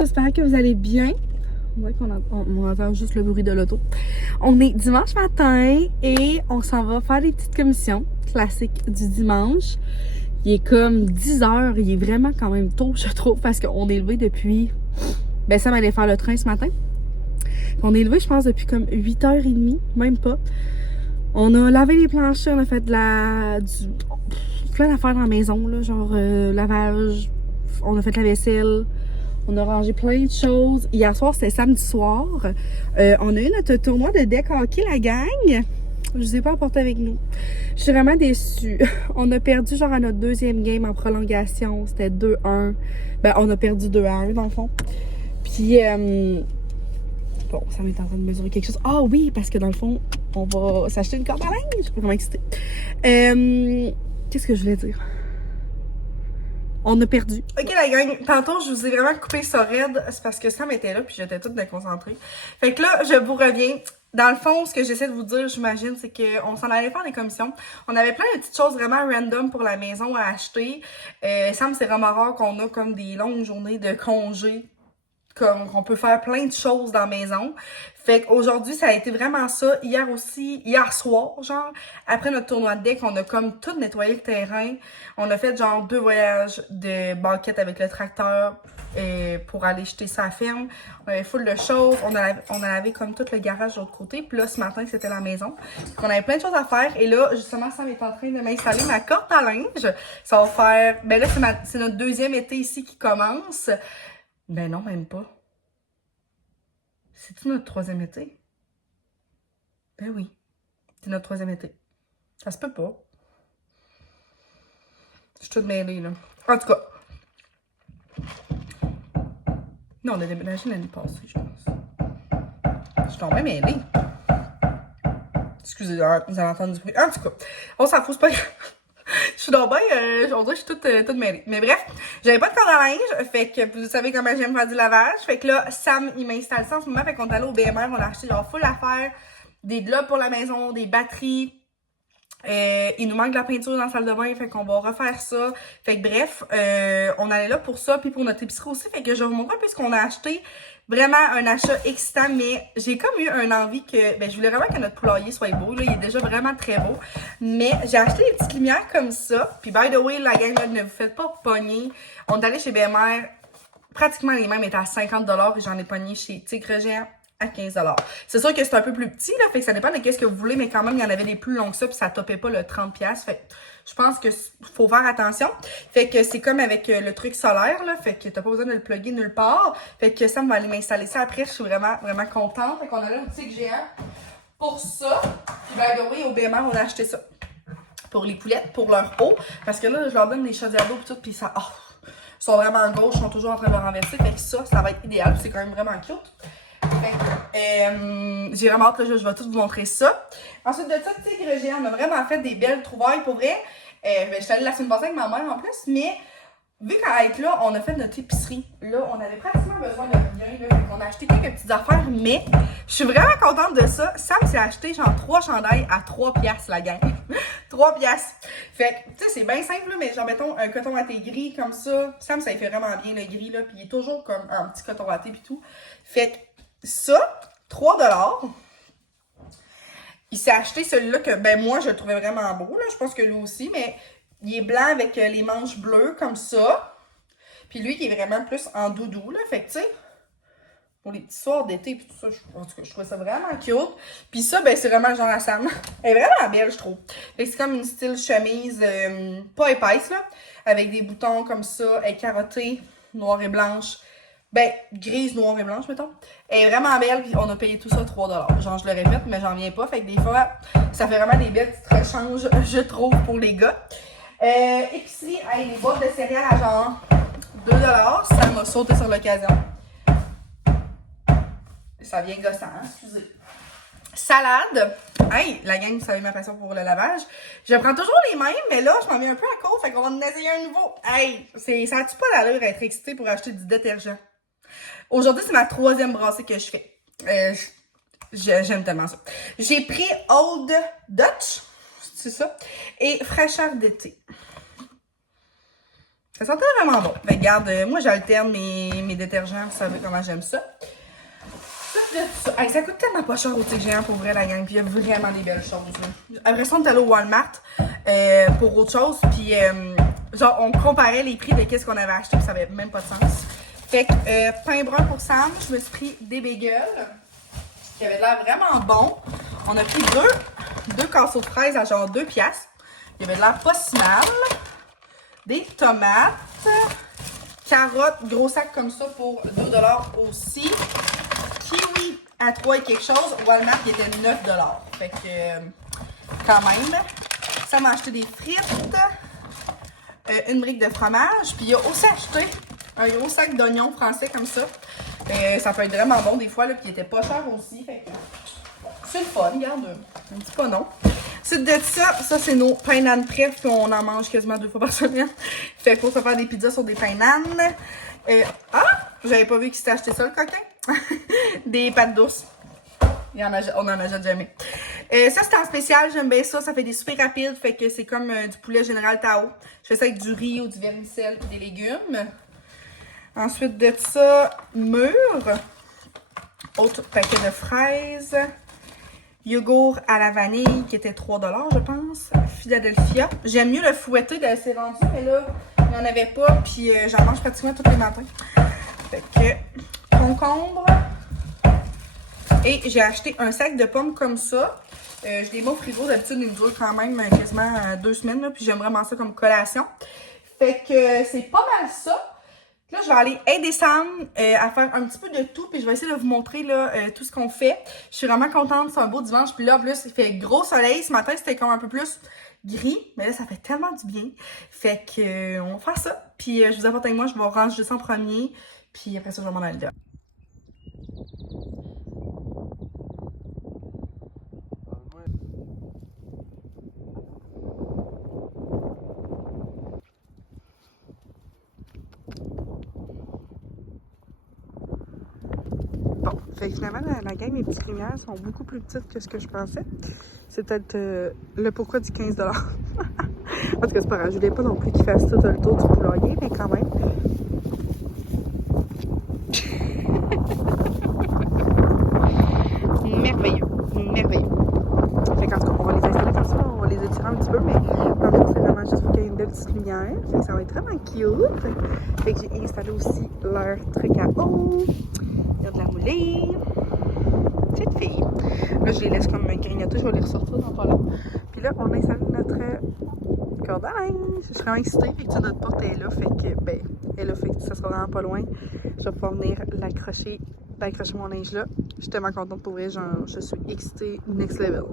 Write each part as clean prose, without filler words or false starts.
j'espère que vous allez bien. On dirait qu'on entend juste le bruit de l'auto. On est dimanche matin et on s'en va faire des petites commissions classiques du dimanche. Il est comme 10 heures, il est vraiment quand même tôt, je trouve, parce qu'on est levé depuis... Ben, ça m'allait faire le train ce matin. On est levé, je pense, depuis comme 8h30, même pas. On a lavé les planchers, on a fait plein d'affaires dans la maison, là, genre lavage, on a fait la vaisselle, on a rangé plein de choses. Hier soir, c'était samedi soir. On a eu notre tournoi de deck hockey, la gang. Je ne les ai pas apportés avec nous. Je suis vraiment déçue. On a perdu genre à notre deuxième game en prolongation. C'était 2-1. Ben, on a perdu 2-1 dans le fond. Puis, bon, ça m'est en train de mesurer quelque chose. Ah oui, parce que dans le fond, on va s'acheter une corde à linge. Je suis vraiment excitée. Qu'est-ce que je voulais dire? On a perdu. Ok la gang, tantôt je vous ai vraiment coupé ça raide, c'est parce que Sam était là puis j'étais toute déconcentrée. Fait que là, je vous reviens. Dans le fond, ce que j'essaie de vous dire, j'imagine, c'est qu'on s'en allait faire des commissions. On avait plein de petites choses vraiment random pour la maison à acheter. Sam, c'est vraiment rare qu'on a comme des longues journées de congé, comme qu'on peut faire plein de choses dans la maison. Fait qu'aujourd'hui, ça a été vraiment ça. Hier aussi, hier soir, genre, après notre tournoi de deck, on a comme tout nettoyé le terrain. On a fait genre 2 voyages de banquette avec le tracteur pour aller jeter ça à la ferme. On avait full de choses. On a lavé comme tout le garage de l'autre côté. Puis là, ce matin, c'était la maison. Donc, on avait plein de choses à faire. Et là, justement, Sam est en train de m'installer ma corde à linge. Ça va faire... Ben là, c'est notre deuxième été ici qui commence. Ben non, même pas. C'est-tu notre troisième été? Ben oui, c'est notre troisième été. Ça se peut pas. Je suis toute mêlée, là. En tout cas. Non, on a déménagé l'année passée, je pense. Je suis tombée mêlée. Excusez, vous allez entendre du bruit. En tout cas, on s'en fout, c'est pas grave. Je suis donc bien, on dirait que je suis toute mêlée. Mais bref, j'avais pas de corde à linge, fait que vous savez comment j'aime faire du lavage. Fait que là, Sam, il m'installe ça en ce moment, fait qu'on est allé au BMR, on a acheté genre full affaires, des globes pour la maison, des batteries. Il nous manque de la peinture dans la salle de bain, fait qu'on va refaire ça. Fait que bref, on allait là pour ça, puis pour notre épicerie aussi. Fait que je vais vous montrer un peu ce qu'on a acheté. Vraiment un achat excitant, mais j'ai comme eu un envie que... Ben, je voulais vraiment que notre poulailler soit beau, là. Il est déjà vraiment très beau. Mais j'ai acheté des petites lumières comme ça. Puis by the way, la gang, là, ne vous faites pas pogner. On est allé chez BMR. Pratiquement les mêmes étaient à 50$ et j'en ai pogné chez Tigre Géant à 15$. C'est sûr que c'est un peu plus petit, là, fait que ça dépend de qu'est-ce que vous voulez, mais quand même, il y en avait des plus longs que ça, puis ça topait pas le 30$. Fait que je pense que faut faire attention. Fait que c'est comme avec le truc solaire, là, fait que t'as pas besoin de le plugger nulle part. Fait que ça, on va aller m'installer ça après, je suis vraiment, vraiment contente. Fait qu'on a là au Tigre Géant pour ça. Puis by the way, au BMR, on a acheté ça. Pour les poulettes, pour leur eau. Parce que là, je leur donne des chaudières d'eau, puis tout, puis ça... Oh, ils sont vraiment à gauche, ils sont toujours en train de me renverser. Fait que ça va être idéal. C'est quand même vraiment cute. J'ai vraiment hâte, là, je vais tout vous montrer ça. Ensuite de ça, Tigre Géant, on a vraiment fait des belles trouvailles pour vrai. Je suis allée la semaine passée avec ma mère en plus, mais vu qu'à être là, on a fait notre épicerie. Là, on avait pratiquement besoin de rien. Là, on a acheté quelques petites affaires, mais je suis vraiment contente de ça. Sam s'est acheté genre 3 chandails à 3$, la gang. 3$. Fait que, tu sais, c'est bien simple, là, mais genre, mettons, un coton à thé gris comme ça. Sam, ça lui fait vraiment bien le gris, là, puis il est toujours comme un petit coton à thé, puis tout. Fait que, ça, 3$. Il s'est acheté celui-là que, ben, moi, je le trouvais vraiment beau, là. Je pense que lui aussi, mais il est blanc avec les manches bleues, comme ça. Puis lui, qui est vraiment plus en doudou, là. Fait que, tu sais, pour les petits soirs d'été, puis tout ça, en tout cas, je trouvais ça vraiment cute. Puis ça, ben, c'est vraiment genre à Sam. Elle est vraiment belle, je trouve. Fait que c'est comme une style chemise, pas épaisse, là. Avec des boutons comme ça, elle est carottée, noire et blanche. Ben, grise, noire et blanche, mettons. Elle est vraiment belle, puis on a payé tout ça 3$. Genre, je le répète, mais j'en viens pas. Fait que des fois, ça fait vraiment des belles petites rechanges, je trouve, pour les gars. Épicerie, hey, les boîtes de céréales à genre 2$. Ça m'a sauté sur l'occasion. Ça vient gossant, hein? Excusez. Salade. Hey, la gang, vous savez ma passion pour le lavage. Je prends toujours les mêmes, mais là, je m'en mets un peu à court, fait qu'on va en essayer un nouveau. Hey, ça a-tu pas l'allure d'être excité pour acheter du détergent? Aujourd'hui, c'est ma 3e brassée que je fais. J'aime tellement ça. J'ai pris Old Dutch, c'est ça, et fraîcheur d'été. Ça sentait vraiment bon. Fait que regarde, moi j'alterne mes détergents, vous savez comment j'aime ça. Hey, ça coûte tellement pas cher au Tigre Géant pour vrai la gang, puis il y a vraiment des belles choses. Après ça, on est allé au Walmart pour autre chose, puis genre on comparait les prix de qu'est-ce qu'on avait acheté, puis ça avait même pas de sens. Fait que pain brun pour Sam, je me suis pris des bagels qui avaient l'air vraiment bons. On a pris deux casseaux de fraises à genre 2$. Il avait l'air pas si mal. Des tomates, carottes, gros sac comme ça pour 2$ aussi. Kiwi à 3 et quelque chose. Walmart qui était 9$. Fait que quand même. Ça m'a acheté des frites, une brique de fromage. Puis il a aussi acheté un gros sac d'oignons français comme ça. Ça peut être vraiment bon des fois. Là, puis il était pas cher aussi. Fait que c'est le fun, regarde. On dit pas non. Ensuite de ça c'est nos pains d'âne prêts. Puis on en mange quasiment 2 fois par semaine. Fait qu'il faut se faire des pizzas sur des pains d'âne. J'avais pas vu qu'il s'était acheté ça le coquin. Des pâtes douces. On en achète jamais. Ça, c'est en spécial. J'aime bien ça. Ça fait des soupers rapides. Fait que c'est comme du poulet général Tao. Je fais ça avec du riz ou du vermicelle et des légumes. Ensuite de ça, mûr. Autre paquet de fraises. Yogourt à la vanille qui était 3$, je pense. Philadelphia. J'aime mieux le fouetter de c'est rendu, mais là, il n'y en avait pas. Puis j'en mange pratiquement tous les matins. Fait que concombre. Et j'ai acheté un sac de pommes comme ça. Je les mets au frigo. D'habitude, ils me durent quand même quasiment 2 semaines. Là, puis j'aime vraiment ça comme collation. Fait que c'est pas mal ça. Là, je vais aller aider Sam à faire un petit peu de tout. Puis je vais essayer de vous montrer là, tout ce qu'on fait. Je suis vraiment contente. C'est un beau dimanche. Puis là, en plus, il fait gros soleil. Ce matin, c'était comme un peu plus gris. Mais là, ça fait tellement du bien. Fait que on va faire ça. Puis je vous apporte avec moi. Je vais ranger ça en premier. Puis après ça, je vais m'en aller dehors. Bon, fait que finalement, la gang, les petites lumières sont beaucoup plus petites que ce que je pensais. C'est peut-être le pourquoi du 15$. Parce que c'est pas grave, je voulais pas non plus qu'ils fassent tout le tour du poulailler, mais quand même. Merveilleux, merveilleux. Fait qu'en tout cas, on va les installer comme ça, on va les étirer un petit peu, mais en fait, c'est vraiment juste pour qu'il y ait une belle petite lumière. Fait que ça va être vraiment cute. Fait que j'ai installé aussi leur truc à eau. Il y a de la moulée. Petite fille. Là, je les laisse comme grignoter, je vais les ressortir dans pas long. Puis là, on a installé notre cordagne. Je suis vraiment excitée. Fait que notre porte est là. Fait que, ben, elle est là. Fait que ça sera vraiment pas loin. Je vais pouvoir venir d'accrocher mon linge là. Je suis tellement contente pour vrai. Genre, je suis excitée next level.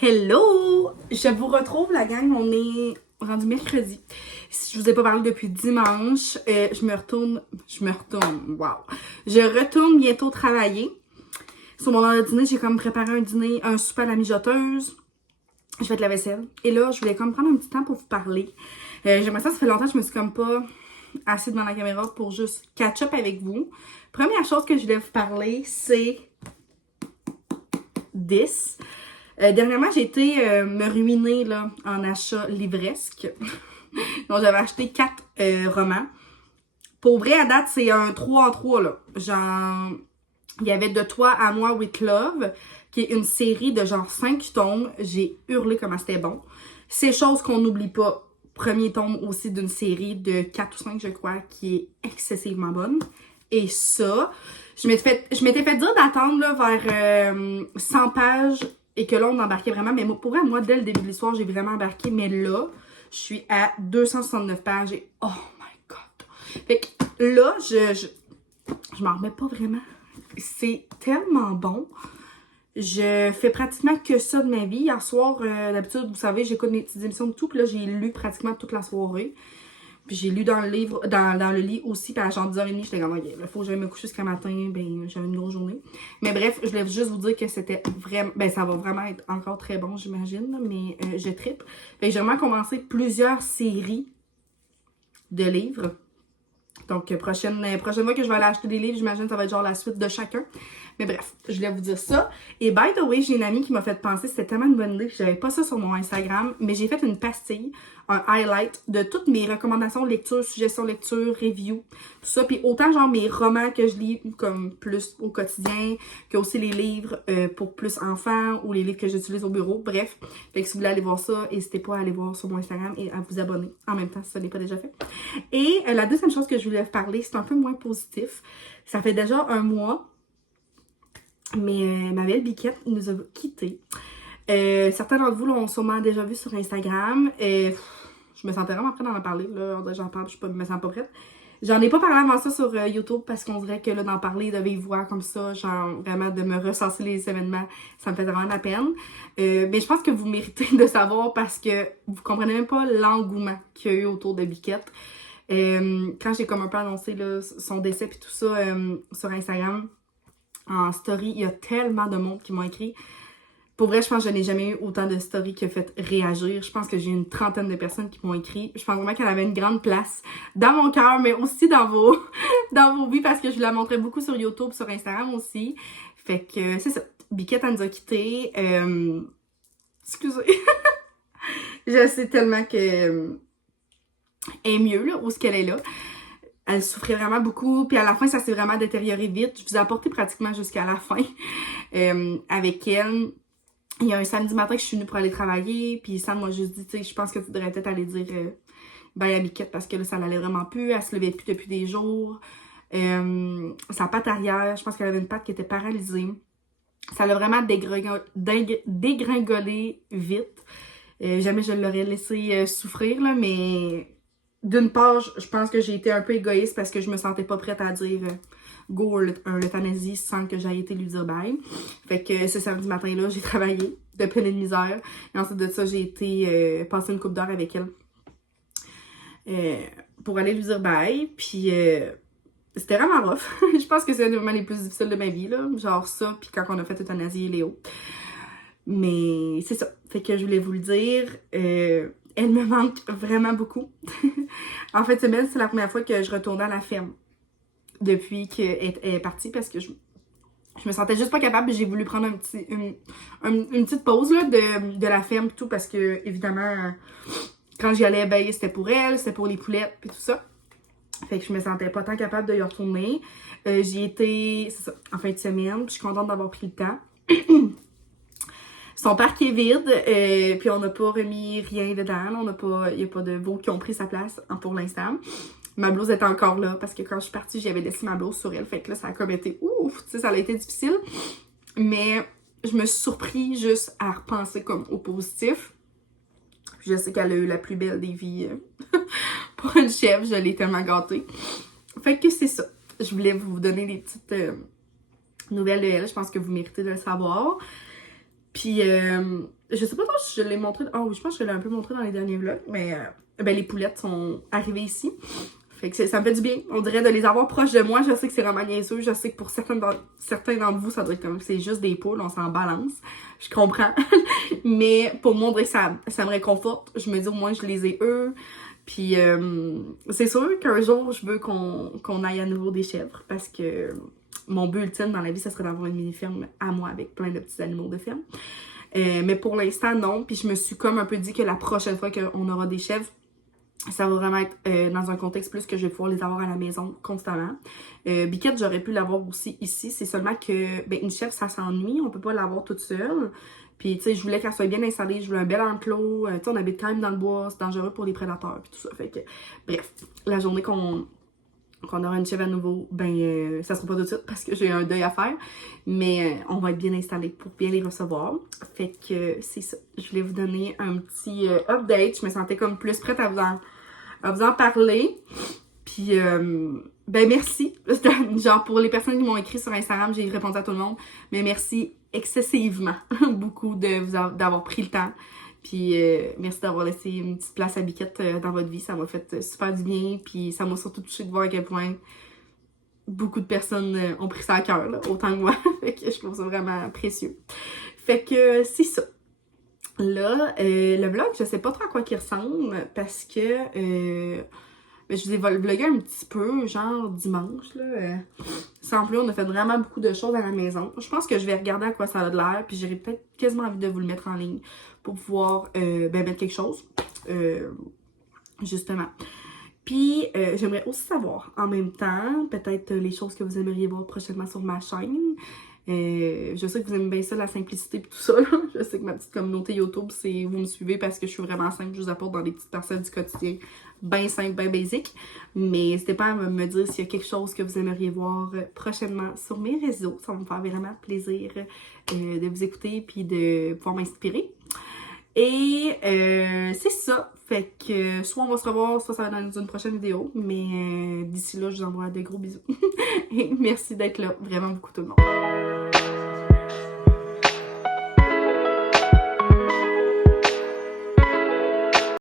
Hello! Je vous retrouve, la gang. On est rendu mercredi. Si je vous ai pas parlé depuis dimanche, je retourne bientôt travailler. Sur mon heure de dîner, j'ai comme préparé un souper à la mijoteuse. Je fais de la vaisselle. Et là, je voulais comme prendre un petit temps pour vous parler. J'aimerais ça fait longtemps que je me suis comme pas assise devant la caméra pour juste catch up avec vous. Première chose que je voulais vous parler, c'est this. Dernièrement, j'ai été me ruiner là, en achat livresque. Donc, j'avais acheté 4 romans. Pour vrai, à date, c'est un 3 en 3, là. Genre, il y avait De toi à moi with love, qui est une série de genre 5 tomes. J'ai hurlé comment c'était bon. C'est chose qu'on n'oublie pas. Premier tome aussi d'une série de 4 ou 5, je crois, qui est excessivement bonne. Et ça, je m'étais fait dire d'attendre là, vers 100 pages et que là, on embarquait vraiment. Mais pour vrai, moi, dès le début de l'histoire, j'ai vraiment embarqué. Mais là, je suis à 269 pages et oh my god! Fait que là, je m'en remets pas vraiment. C'est tellement bon. Je fais pratiquement que ça de ma vie. Hier soir, d'habitude, vous savez, j'écoute mes petites émissions de tout. Puis là, j'ai lu pratiquement toute la soirée. Puis j'ai lu dans le livre, dans le lit aussi. Puis à genre 10h30, j'étais comme, il faut que j'aille me coucher jusqu'à matin. Ben, j'avais une grosse journée. Mais bref, je voulais juste vous dire que c'était vraiment, ben, ça va vraiment être encore très bon, j'imagine. Mais je trippe. Fait que j'ai vraiment commencé plusieurs séries de livres. Donc, prochaine fois que je vais aller acheter des livres, j'imagine que ça va être genre la suite de chacun. Mais bref, je voulais vous dire ça. Et by the way, j'ai une amie qui m'a fait penser, c'était tellement une bonne idée que j'avais pas ça sur mon Instagram, mais j'ai fait une pastille, un highlight de toutes mes recommandations lecture, suggestions lecture, review, tout ça. Puis autant genre mes romans que je lis comme plus au quotidien, que aussi les livres pour plus enfants ou les livres que j'utilise au bureau. Bref, fait que si vous voulez aller voir ça, n'hésitez pas à aller voir sur mon Instagram et à vous abonner en même temps si ça n'est pas déjà fait. Et la deuxième chose que je voulais vous parler, c'est un peu moins positif. Ça fait déjà un mois. Mais ma belle Biquette nous a quittés. Certains d'entre vous l'ont sûrement déjà vu sur Instagram. Je me sentais vraiment prête d'en parler. Là, j'en parle, je me sens pas prête. J'en ai pas parlé avant ça sur YouTube parce qu'on dirait que là, d'en parler de vive voix comme ça, genre vraiment de me recenser les événements, ça me fait vraiment de la peine. Mais je pense que vous méritez de savoir parce que vous comprenez même pas l'engouement qu'il y a eu autour de Biquette. Quand j'ai comme un peu annoncé là, son décès et tout ça sur Instagram, en story, il y a tellement de monde qui m'ont écrit. Pour vrai, je pense que je n'ai jamais eu autant de stories qui ont fait réagir. Je pense que j'ai une trentaine de personnes qui m'ont écrit. Je pense vraiment qu'elle avait une grande place dans mon cœur, mais aussi dans vos vies, parce que je la montrais beaucoup sur YouTube, sur Instagram aussi. Fait que c'est ça. Biquette, elle nous a quittés. Excusez. Je sais tellement que elle est mieux, là, où ce qu'elle est là. Elle souffrait vraiment beaucoup, puis à la fin, ça s'est vraiment détérioré vite. Je vous ai apporté pratiquement jusqu'à la fin avec elle. Il y a un samedi matin que je suis venue pour aller travailler, puis Sam m'a juste dit, tu sais, je pense que tu devrais peut-être aller dire bye à Biquette parce que là, ça l'allait vraiment plus. Elle se levait plus depuis des jours. Sa patte arrière, je pense qu'elle avait une patte qui était paralysée. Ça l'a vraiment dégringolé vite. Jamais je l'aurais laissé souffrir, là, mais... D'une part, je pense que j'ai été un peu égoïste parce que je me sentais pas prête à dire go un l'euthanasie sans que j'aille été lui dire bye. Fait que ce samedi matin-là, j'ai travaillé de peine et de misère. Et ensuite de ça, j'ai été passer une couple d'heures avec elle pour aller lui dire bye. Puis c'était vraiment rough. Je pense que c'est un des moments les plus difficiles de ma vie, là. Genre ça, puis quand on a fait euthanasie Léo. Mais c'est ça. Fait que je voulais vous le dire. Elle me manque vraiment beaucoup. En fait, semaine, c'est la première fois que je retournais à la ferme depuis qu'elle est partie parce que je me sentais juste pas capable. J'ai voulu prendre une petite pause là, de la ferme et tout parce que, évidemment, quand j'y allais, ben, c'était pour elle, c'était pour les poulettes et tout ça. Fait que je me sentais pas tant capable de y retourner. J'y étais, c'est ça, en fin de semaine. Puis je suis contente d'avoir pris le temps. Son parc est vide, puis on n'a pas remis rien dedans. Il n'y a pas de veaux qui ont pris sa place pour l'instant. Ma blouse est encore là parce que quand je suis partie, j'avais laissé ma blouse sur elle. Fait que là, ça a comme été ouf, tu sais, ça a été difficile. Mais je me suis surpris juste à repenser comme au positif. Je sais qu'elle a eu la plus belle des vies pour une chèvre. Je l'ai tellement gâtée. Fait que c'est ça. Je voulais vous donner des petites nouvelles de elle. Je pense que vous méritez de le savoir. Puis, je sais pas trop si je l'ai montré. Oh oui, je pense que je l'ai un peu montré dans les derniers vlogs. Mais, ben, les poulettes sont arrivées ici. Fait que ça me fait du bien. On dirait de les avoir proches de moi. Je sais que c'est vraiment niaiseux. Je sais que pour certains d'entre vous, ça doit être comme c'est juste des poules. On s'en balance. Je comprends. Mais pour moi, on dirait que ça me réconforte. Je me dis au moins, je les ai eux. Puis, c'est sûr qu'un jour, je veux qu'on aille à nouveau des chèvres. Parce que mon but ultime dans la vie, ça serait d'avoir une mini-ferme à moi avec plein de petits animaux de ferme. Mais pour l'instant, non. Puis je me suis comme un peu dit que la prochaine fois qu'on aura des chèvres, ça va vraiment être dans un contexte plus que je vais pouvoir les avoir à la maison constamment. Biquette, j'aurais pu l'avoir aussi ici. C'est seulement que ben, une chèvre, ça s'ennuie. On peut pas l'avoir toute seule. Puis, tu sais, je voulais qu'elle soit bien installée. Je voulais un bel enclos. Tu sais, on habite quand même dans le bois. C'est dangereux pour les prédateurs. Puis tout ça. Fait que, bref, la journée qu'on aura une chèvre à nouveau, ben, ça sera pas tout de suite parce que j'ai un deuil à faire. Mais on va être bien installés pour bien les recevoir. Fait que c'est ça. Je voulais vous donner un petit update. Je me sentais comme plus prête à vous en parler. Puis, ben merci. Genre, pour les personnes qui m'ont écrit sur Instagram, j'ai répondu à tout le monde. Mais merci excessivement beaucoup d'avoir pris le temps. Puis merci d'avoir laissé une petite place à Biquette dans votre vie. Ça m'a fait super du bien. Puis ça m'a surtout touché de voir à quel point beaucoup de personnes ont pris ça à cœur, là, autant que moi. Fait que je trouve ça vraiment précieux. Fait que c'est ça. Là, le vlog, je sais pas trop à quoi il ressemble parce que Ben, je vous ai vlogué un petit peu, genre dimanche, là. Sans plus, on a fait vraiment beaucoup de choses à la maison. Je pense que je vais regarder à quoi ça a de l'air, puis j'aurais peut-être quasiment envie de vous le mettre en ligne pour pouvoir mettre quelque chose, justement. Puis, j'aimerais aussi savoir, en même temps, peut-être les choses que vous aimeriez voir prochainement sur ma chaîne. Je sais que vous aimez bien ça, la simplicité et tout ça, là. Je sais que ma petite communauté YouTube, c'est vous me suivez parce que je suis vraiment simple, je vous apporte dans des petites parcelles du quotidien, bien simple, bien basique. Mais n'hésitez pas à me dire s'il y a quelque chose que vous aimeriez voir prochainement sur mes réseaux. Ça va me faire vraiment plaisir de vous écouter puis de pouvoir m'inspirer. Et c'est ça. Fait que soit on va se revoir, soit ça va être dans une prochaine vidéo. Mais d'ici là, je vous envoie de gros bisous. Et merci d'être là. Vraiment beaucoup tout le monde.